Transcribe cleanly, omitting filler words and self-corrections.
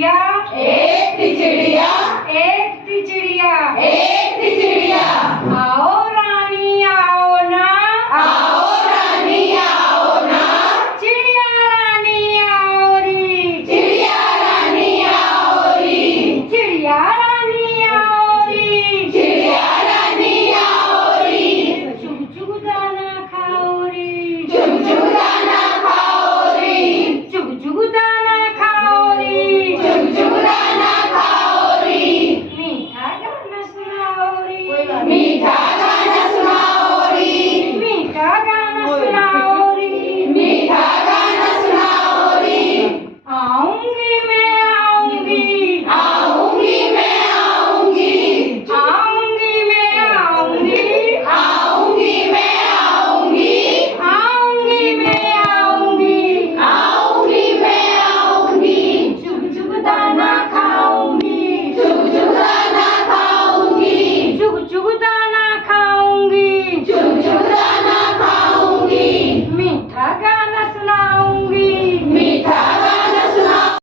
चिड़िया, एक थी चिड़िया, एक थी चिड़िया, एक थी चिड़िया। आओ रानी आओ ना, आओ रानी आओ ना, चिड़िया रानी आओ री, चिड़िया रानी आओ री, चिड़िया रानी आओ री, चिड़िया रानी आओ री। चुग चुग दाना खाओ री, चुग चुग दाना खाओ री, चुग चुग दाना खाओ री, चुग चुग दाना खाओ री। मीठा गाना सुनाओ री, मीठा गाना सुनाओ री, मीठा गाना सुनाओ री, मीठा गाना सुनाओ री। आऊंगी मैं आऊंगी, आऊंगी मैं आऊंगी, आऊंगी मैं आऊंगी, आऊंगी मैं आऊंगी, आऊंगी मैं आऊंगी, आऊंगी मैं आऊंगी। चुग चुग दाना खाऊंगी, चुग चुग दाना खाऊंगी, चुग चुग दाना खाऊंगी, चुग चुग दाना खाऊंगी। मीठा